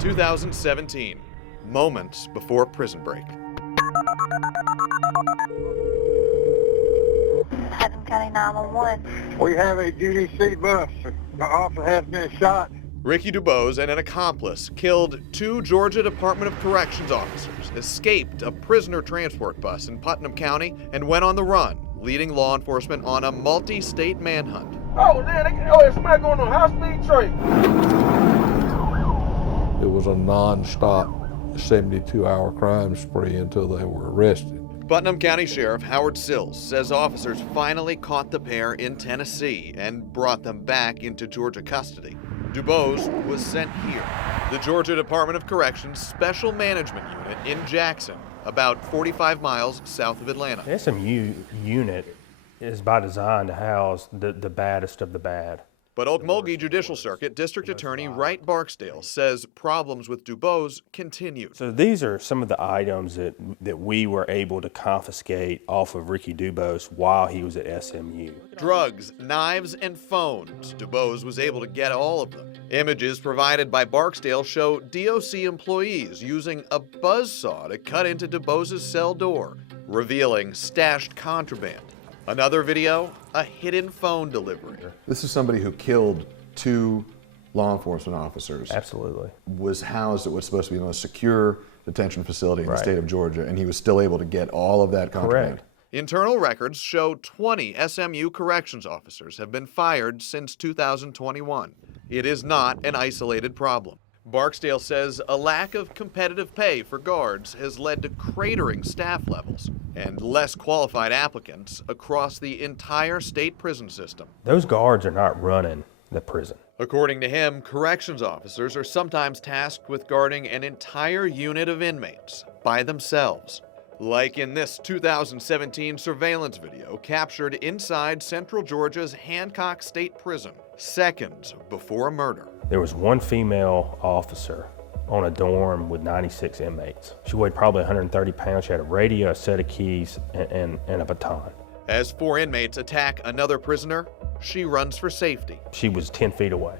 2017, moments before prison break. Putnam County 911. We have a GDC bus. The officer has been shot. Ricky Dubose and an accomplice killed 2 Georgia Department of Corrections officers, escaped a prisoner transport bus in Putnam County, and went on the run, leading law enforcement on a multi-state manhunt. Oh, man, there's somebody going on a high-speed train. It was a non-stop 72-hour crime spree until they were arrested. Putnam County Sheriff Howard Sills says officers finally caught the pair in Tennessee and brought them back into Georgia custody. Dubose was sent here, the Georgia Department of Corrections Special Management Unit in Jackson, about 45 miles south of Atlanta. The SMU unit is by design to house the baddest of the bad. But Okmulgee Judicial Circuit District Attorney Wright Barksdale says problems with Dubose continued. So these are some of the items that we were able to confiscate off of Ricky Dubose while he was at SMU. Drugs, knives, and phones. Dubose was able to get all of them. Images provided by Barksdale show DOC employees using a buzzsaw to cut into Dubose's cell door, revealing stashed contraband. Another video, a hidden phone delivery. This is somebody who killed 2 law enforcement officers. Absolutely. Was housed at what's supposed to be the most secure detention facility in the state of Georgia, and he was still able to get all of that contraband. Correct. Internal records show 20 SMU corrections officers have been fired since 2021. It is not an isolated problem. Barksdale says a lack of competitive pay for guards has led to cratering staff levels and less qualified applicants across the entire state prison system. Those guards are not running the prison. According to him, corrections officers are sometimes tasked with guarding an entire unit of inmates by themselves. Like in this 2017 surveillance video captured inside Central Georgia's Hancock State Prison, seconds before a murder. There was 1 female officer on a dorm with 96 inmates. She weighed probably 130 pounds. She had a radio, a set of keys, and a baton. As 4 inmates attack another prisoner, she runs for safety. She was 10 feet away.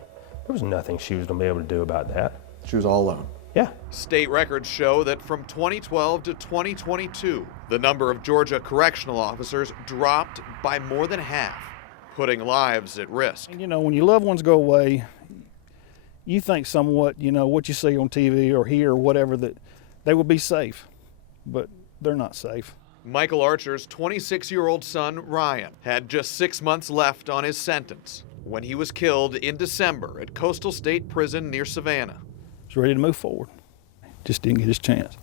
There was nothing she was gonna be able to do about that. She was all alone. Yeah. State records show that from 2012 to 2022, the number of Georgia correctional officers dropped by more than half, putting lives at risk. And, you know, when your loved ones go away, you think somewhat, you know, what you see on TV or hear or whatever, that they will be safe, but they're not safe. Michael Archer's 26-year-old son, Ryan, had just 6 months left on his sentence when he was killed in December at Coastal State Prison near Savannah. He's ready to move forward. Just didn't get his chance.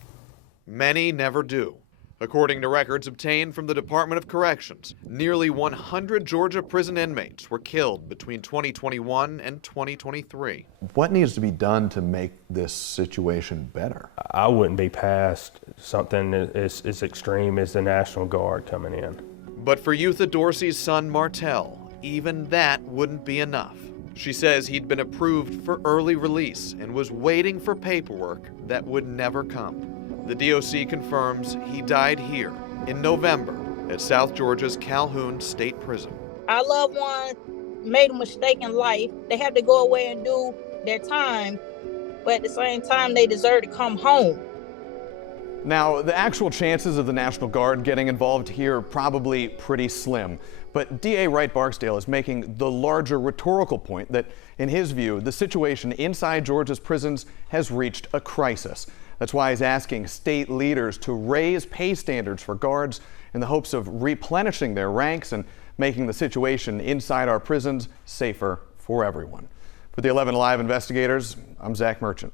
Many never do. According to records obtained from the Department of Corrections, nearly 100 Georgia prison inmates were killed between 2021 and 2023. What needs to be done to make this situation better? I wouldn't be past something as extreme as the National Guard coming in. But for Youtha Dorsey's son, Martell, even that wouldn't be enough. She says he'd been approved for early release and was waiting for paperwork that would never come. The DOC confirms he died here in November at South Georgia's Calhoun State Prison. Our loved one made a mistake in life. They had to go away and do their time, but at the same time, they deserve to come home. Now, the actual chances of the National Guard getting involved here are probably pretty slim. But DA Wright Barksdale is making the larger rhetorical point that, in his view, the situation inside Georgia's prisons has reached a crisis. That's why he's asking state leaders to raise pay standards for guards in the hopes of replenishing their ranks and making the situation inside our prisons safer for everyone. For the 11 Alive investigators, I'm Zach Merchant.